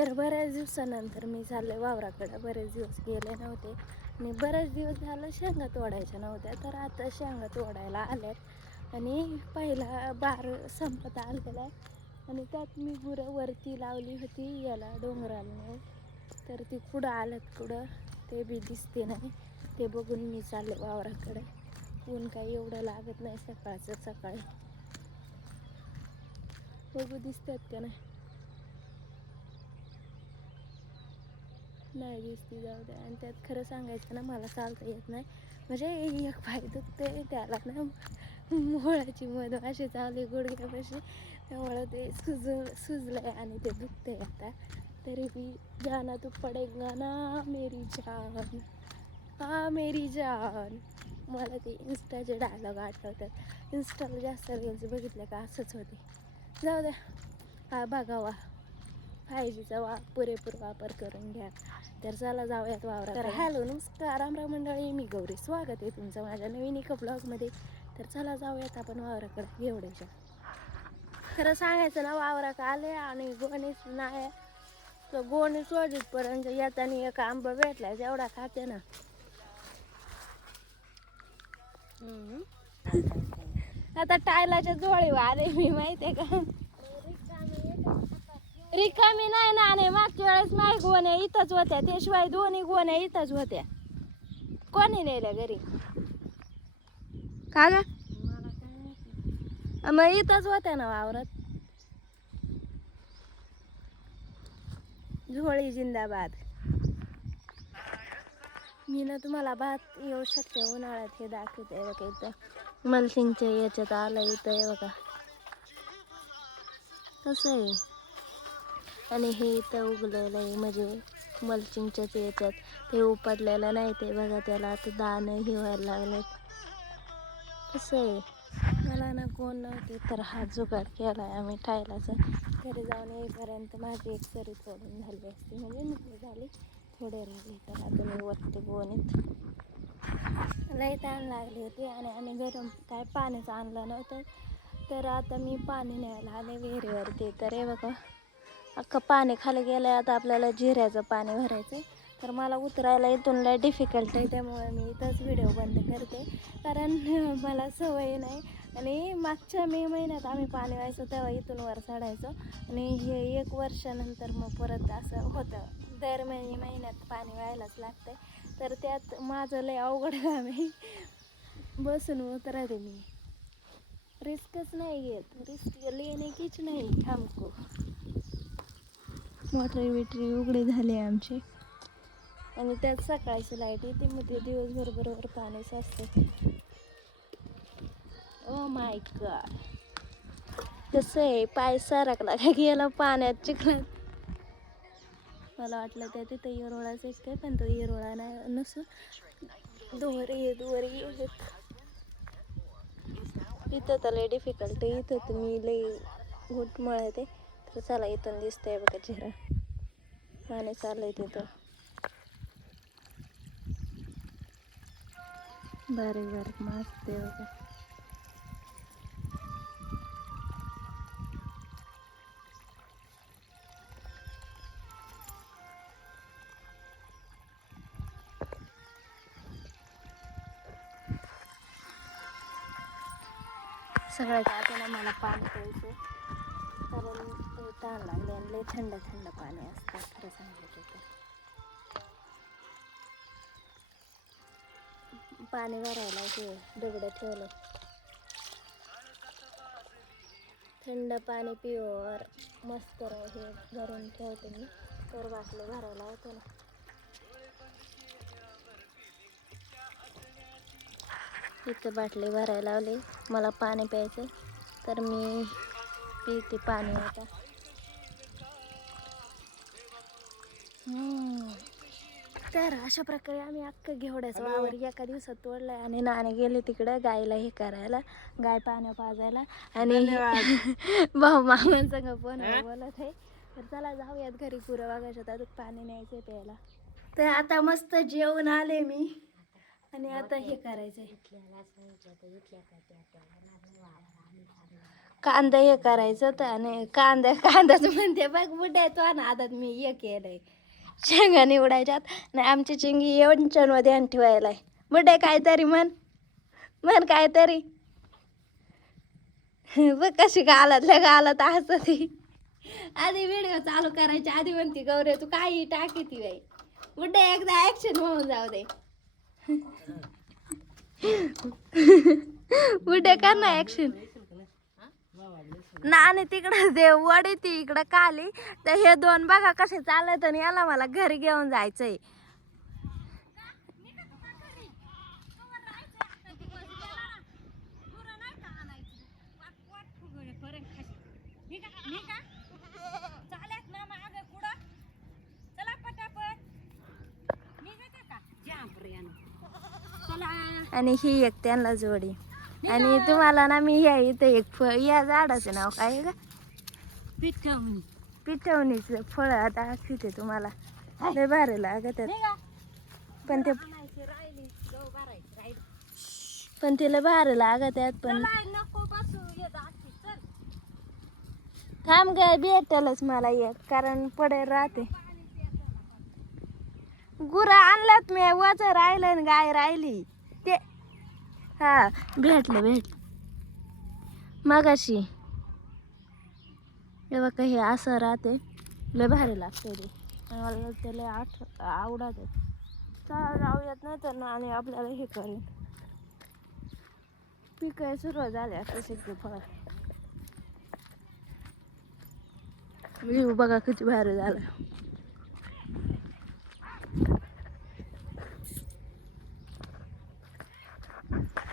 तर बऱ्याच दिवसानंतर मी चालले वावराकडे. बरेच दिवस गेले नव्हते आणि बरेच दिवस झालं शेंगा तोडायच्या नव्हत्या. तर आता शेंगा तोडायला आल्यात आणि पहिला बार संपत आलेला आहे आणि त्यात मी गुरं वरती लावली होती याला डोंगराला नेऊन. तर ती कुठं आल्यात कुठं ते बी दिसते नाही. ते बघून मी चालले वावराकडे. ऊन काही एवढं लागत नाही सकाळचं सकाळी. बघू दिसतात का नाही दिसती, जाऊ द्या. आणि त्यात खरं सांगायचं ना मला चालता येत नाही. म्हणजे एक पाय दुखते त्याला ना मोळाची मधमाशी चालू गुडघ्यापाशी, त्यामुळं ते सुजलंय आणि ते दुखतंय आता. तरी बी जाना तू पडेगा ना मेरी जान, हा मेरी जान. मला ते इन्स्टाचे डायलॉग आठवतात. इन्स्टाला जास्त रील्स बघितल्या का असंच होते. जाऊ द्या, हा बघावा 5Gचा पुरेपूर वापर करून घ्या. तर चला जाऊयात वावरात. तर हॅलो नमस्कार रामराम मंडळी, मी गौरी. स्वागत आहे तुमचं माझ्या नवीन एका ब्लॉगमध्ये. तर चला जाऊयात आपण वावराकडे एवढ्याच्या. खरं सांगायचं ना वावरात आले आणि गोणीच नाही. तर गोणी सोडीतपर्यंत येताना एक आंबा भेटला जेवढा खाते ना. आता टायलाच्या जोळीवर आले मी, माहितीये का. रिकामी नाही ना, मागच्या वेळेस नाही गोण्या इथंच होत्या. त्याशिवाय दोन्ही गोण्या इथंच होत्या. कोणी नेल्या घरी का ग? मग इथंच होत्या ना वावरात. झोळी जिंदाबाद. मी ना तुम्हाला भात येऊ शकते उन्हाळ्यात हे दाखवते बघा. इथं मल्चिंगच्या याच्यात आलं इथं हे बघा कसं आहे. आणि हे इथं उगलेलं आहे म्हणजे मल्चिंगच्याच याच्यात. ते उपटलेलं नाही ते बघा, त्याला आता दाणं हे व्हायला लागले. कसं आहे. मला ना कोण नव्हते तर हा जुगाड केला आहे आम्ही टायलाचा. घरी जाऊन येईपर्यंत माझी एक सरी तोडून झाली असती, म्हणजे मोकळी झाली. थोडे राहिले तर आता मी वरती गोणीत लई ताण लागली होती आणि आम्ही गरम काय पाणीच आणलं नव्हतं. तर आता मी पाणी न्यायला आले विहिरीवरती. तर हे बघा अख्खं पाणी खाली गेलं आहे. आता आपल्याला जिऱ्याचं पाणी भरायचं आहे. तर मला उतरायला इथून लय डिफिकल्ट आहे, त्यामुळे मी इथंच व्हिडिओ बंद करते. कारण मला सवय नाही. आणि मागच्या मे महिन्यात आम्ही पाणी व्हायचो तेव्हा इथून वर चढायचो आणि हे 1 वर्षानंतर मग परत असं होतं. दर महिन्यात पाणी व्हायलाच लागतंय. तर त्यात माझं लय अवघड काम आहे. बसून उतरायचे मी, रिस्कच नाही घेत. रिस्क लेणे कीच नाही हमको. मोटर बिटरी उघडे झाले आमचे आणि त्यात सकाळची लाईट येते, मग ते दिवसभर बरोबर पाणी साचते. ओ माय गॉड, कसं आहे पाय सरकला का गेला पाण्यात चिखलात. मला वाटलं त्या तिथं येरोळाच एक काय, पण तो येरोळा नाही नसून दोरी आहेत. इथं तर लय डिफिकल्ट आहे. इथं तर मी लय घुटमळ आहे ते. तर चला इथून दिसतंय बघा चेहरा, पाणी चाललंय तिथं बारीक बारीक मस्त आहे बघा. सगळ्यात आधी ना मला पाणी प्यायचं, कारण ताण लागले आणि लय थंड थंड पाणी असतं खरं सांगितलं तर. पाणी भरायला हे दगड ठेवलं. थंड पाणी प्युअर मस्त हे भरून ठेवते मी. तर बाटली भरायला होतं ना. इथं बाटली भरायला लावली. मला पाणी प्यायचं तर मी पिते पाणी आता. तर अशा प्रकारे आम्ही अख्खं घेवड्याचं वावर एका दिवसात तोडलाय. आणि नाणे गेले तिकडं गायला हे करायला, गाय पाण्या पाजायला. आणि भाऊ मामांसंग फोन बोलत आहे. तर चला जाऊयात घरी. पुरं वागायच्या तर पाणी न्यायचंय प्यायला. तर आता मस्त जेवण आले मी आणि आता हे करायचंय. कांदा हे करायचं तर आणि कांदाच म्हणते बघ बुड्या तो ना आता मी हे केलंय शेंगा निवडायच्यात नाही आमची चिंगी येऊनच्या आणि ठेवायलाय बुड्या काहीतरी म्हण काहीतरी बघ कशी गालात असं ती आधी व्हिडिओ चालू करायची आधी म्हणती गौरे तू काही टाकी ती बाई बुड्या एकदा ऍक्शन होऊन जाऊ दे बुड्या कर ना ऍक्शन ना आणि तिकडं ते वडी ती इकडं काली तर हे दोन बघा कसे चालत आणि याला मला घरी घेऊन जायचंय आणि ही एक त्यांना जोडी आणि तुम्हाला ना मी ह्या इथं एक या झाडाचं नाव काय आहे का पिठवणीचं फळ आता दाखवते तुम्हाला लय भारी लागत पण तिला भारी लागत आहेत पण थांब काय भेटलच मला एक कारण पडेल राहते गुरं आणल्यात मी वच राहिलं आणि गाय राहिली ते हा भेटलं मगाशी हे बघा हे असं राहते लय भारी लागते ते मला त्याला आवडत जाऊयात नाही तर ना आणि आपल्याला हे करेन पीक सुरू झाले आता शेती फळ बघा किती भारी झालं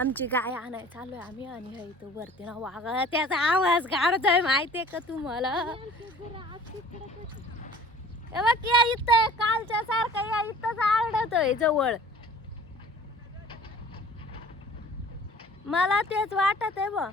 आमची गाय आणाय चालू आहे आम्ही आणि हे इथं वरती ना वाघा त्याचा आवाज काढतोय माहितीये का तुम्हाला बघ या इथं कालच्या सारखं या इथंच आरडतोय जवळ मला तेच वाटत आहे बघ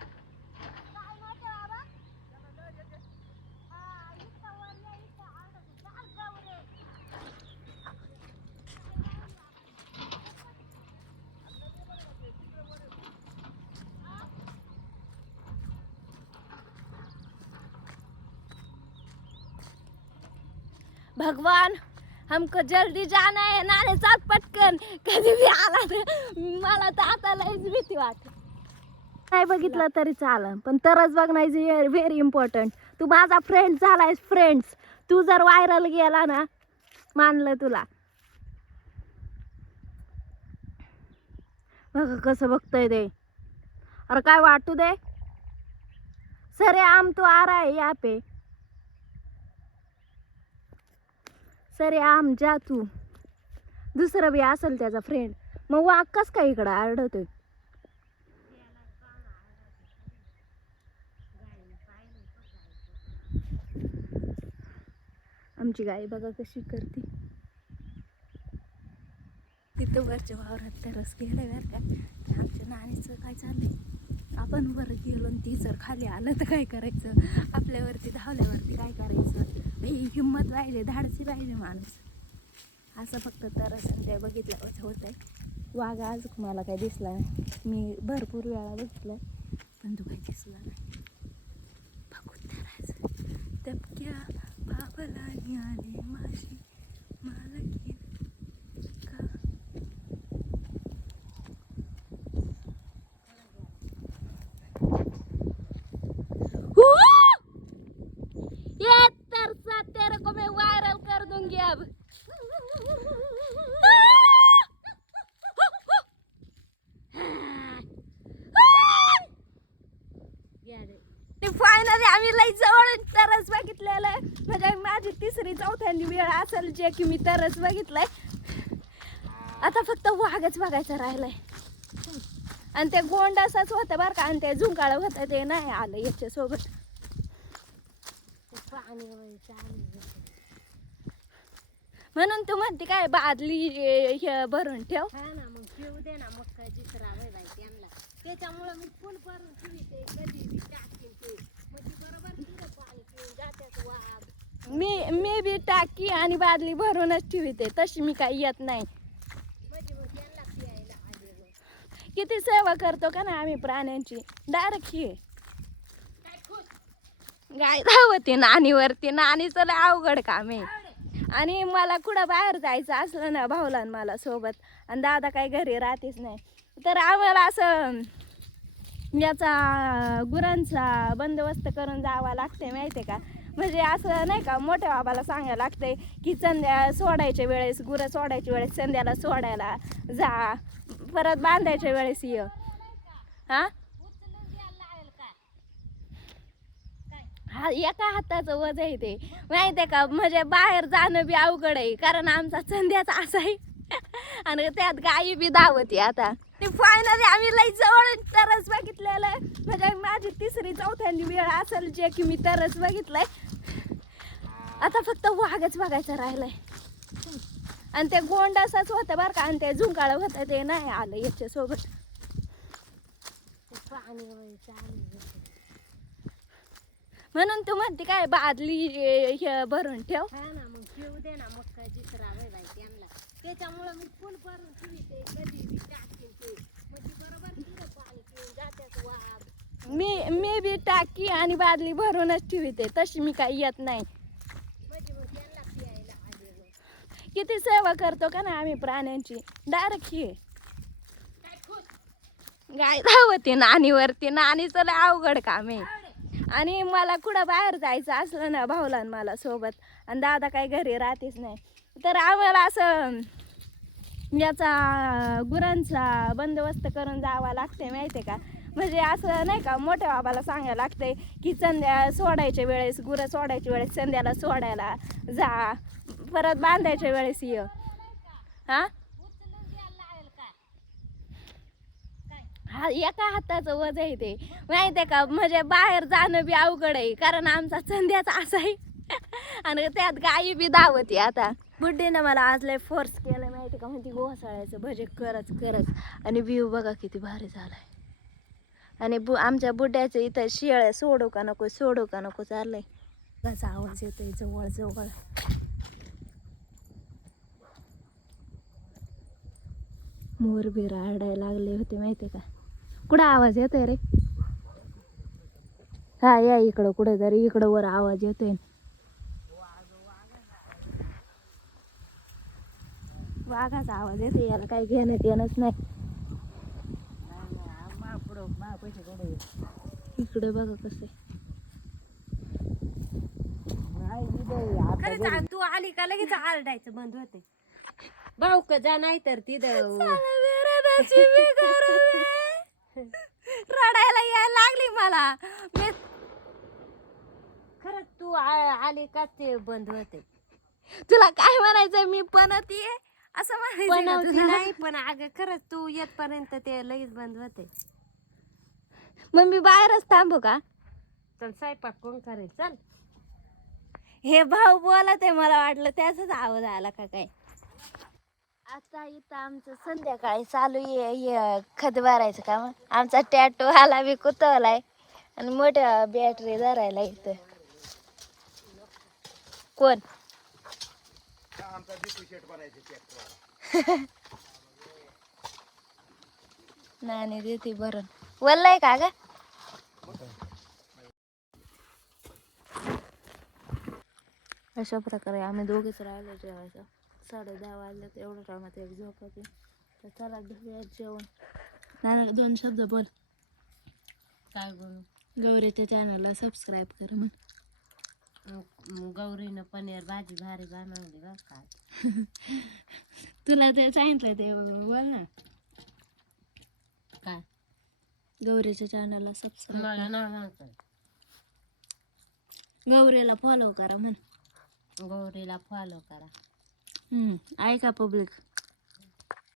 भगवान हमको जल्दी जाना है नाने साथ पटकन कधी भी आला मला तर आता लईच भीती वाटते नाही बघितलं तरी चालेल पण तरच बघण्याची व्हेरी इम्पॉर्टंट तू माझा फ्रेंड झालायस फ्रेंड्स तू जर व्हायरल गेला ना मानलं तुला बघ कसं बघतोय ते अरे काय वाटू दे सरे आम तो आ रहा है यहाँ पे सरे आम जा तू दुसरं बी असेल त्याचा फ्रेंड मग वाघ कस काय इकडं आरडतोय आमची गाय बघा कशी करते तिथं वरच्या वावरात तरस गेलंय बरं का तर आमच्या नानीचं काय चाललंय आपण वर गेलो आणि ती जर खाली आलं तर काय करायचं आपल्यावरती धावल्यावरती काय करायचं ही हिंमत पाहिजे धाडसी पाहिजे माणूस असं फक्त तरस आणि ते बघितल्यावर होत आहे वाघ आज मला काही दिसला नाही मी भरपूर वेळा बघितलं पण तो काही दिसला नाही बघून धरायचं तपक्या बाबाला आले माशी मला का ये तरसा तेरे को मैं वायरल कर दूंगी अब फायनली आम्ही लई जवळ तरस बघितलेलं म्हणजे माझी तिसरी चौथ्यांदी वेळ असेल जे की मी तरस बघितलंय आता फक्त वाघच बघायचं राहिलंय आणि ते गोंड असंच होतं बरं का आणि ते झुंकाळ होतं ते नाही आलं याच्या सोबत म्हणून तू म्हणते काय बादली हे भरून ठेव ना मग ठेवू दे ना मग काय जिसरा त्यांना त्याच्यामुळे मी फुल भरून ठेवते कधी टाकीन ते म्हणजे बरोबर पाणी पिऊन जातात वाघ मी बी टाकी आणि बादली भरूनच ठेवते तशी मी काही येत नाही किती सेवा करतो का ना आम्ही प्राण्यांची डायरेक्ट ही गाय धावती नानीवरती. नानीचं लय अवघड काम आहे. आणि मला कुठं बाहेर जायचं असलं ना भाऊला आणि मला सोबत, आणि दादा काही घरी राहतेच नाही, तर आम्हाला असं याचा गुरांचा बंदोबस्त करून जावा लागते माहिती आहे का. म्हणजे असं नाही का, मोठ्या बाबाला सांगायला लागतंय की संध्या सोडायच्या वेळेस, गुरं सोडायच्या वेळेस संध्याला सोडायला जा, परत बांधायच्या वेळेस ये. हा हा, एका हाताचं वज आहे ते माहिती आहे का. म्हणजे बाहेर जाणं बी अवघड आहे, कारण आमचा संध्याचा असा आहे आणि त्यात गायी बी धावती. आता ते फायनली आम्ही लई जवळ तरस बघितलेलं आहे. म्हणजे माझी तिसरी चौथ्यांदी वेळ असेल जे की मी तरस बघितलंय. आता फक्त वाघच बघायचं राहिलंय. आणि ते गोंड असंच होतं बरं का, आणि ते झुंकाळ होतं ते नाही आलं याच्या सोबत. म्हणून तू म्हणते काय बादली हे भरून ठेव. मग ठेवू दे ना, मग काय दिसरावे बाई त्यांना. त्याच्यामुळं मी फुल भरून ठेवते, कधी बी टाकते ते म्हणजे बरोबर तिथं पाणी पिऊन जात्यात वाघ. मी बी टाकी आणि बादली भरूनच ठेवते, तशी मी काही येत नाही. म्हणजे मग त्यांना पियायला आलेलं. किती सेवा करतो का ना आम्ही प्राण्यांची. डायरेक्ट हे गाय धावती नानीवरती. नानीचं लय अवघड काम आहे. आणि मला कुठं बाहेर जायचं असलं ना भाऊला आणि मला सोबत, आणि दादा काही घरी राहतेच नाही, तर आम्हाला असं याचा गुरांचा बंदोबस्त करून जावा लागते माहिती आहे का. म्हणजे असं नाही का, मोठ्या बाबाला सांगायला लागतंय की संध्या सोडायच्या वेळेस, गुरं सोडायच्या वेळेस संध्याला सोडायला जा, परत बांधायच्या वेळेस ये. हा हा, एका हाताचं वज आहे ते माहिती आहे का. म्हणजे बाहेर जाणं बी अवघड आहे, कारण आमचा संध्याचा असा आहे आणि त्यात गायी बी धावती. आता बुड्डीनं मला आज लय फोर्स केलं माहिती का, म्हणते घोसाळ्याचं भजे करच. आणि व्ह्यू बघा किती भारी झालाय. आणि आमच्या बुड्ड्याचं इथं शिळ सोडू का नको चाललंय. त्याचा आवाज येतोय जवळ. मोर बी राडायला लागले होते माहिती का. कुठं आवाज येतोय रे. हा या इकडं, कुठं तरी इकडं वर आवाज येतोय. वाघाचा आवाज येतोय, याला काही घेण्यात येणंच नाही. इकडे बघा कसं खरंच तू आली का लगेच आरडायचं बंद होते. भाऊ का जा, नाही तर तिथं रडायला यायला लागली मला. मी खरंच तू आली का ते बंद होते. तुला काय म्हणायचंय, मी पणती आहे असं म्हणायचं नाही, पण अगं खरंच तू येतपर्यंत ते लगेच बंद होते. मग मी बाहेरच थांबू का. चल स्वयंपाक कोण करेल, चल. हे भाऊ बोलत आहे, मला वाटलं त्याचाच आवाज आला का काय. आता इथं आमचं संध्याकाळी चालू आहे खत भरायचं काम. आमचा टॅटो आला बी कुतवलाय आणि मोठ्या बॅटरी धरायला इथं. कोण नाही देते भरून. वल्लाय का ग. अशा प्रकारे आम्ही दोघेच राहिलो जेवायचं. 10:30 वाजले तर एवढं टायमात एक झोप होती. तर चला घेऊया जेवण. नाही 2 शब्द बोल. काय बोलू. गौरीच्या चॅनलला सबस्क्राईब कर मग. गौरीनं पनीर भाजी भारी बनवली बघ काय. तुला ते सांगितलं ते बोल ना. काय गौरीच्या चॅनलला सबस्क्राईब. मला नाव सांगतो. गौरीला फॉलो करा म्हण. गौरीला फॉलो करा. ऐका पब्लिक.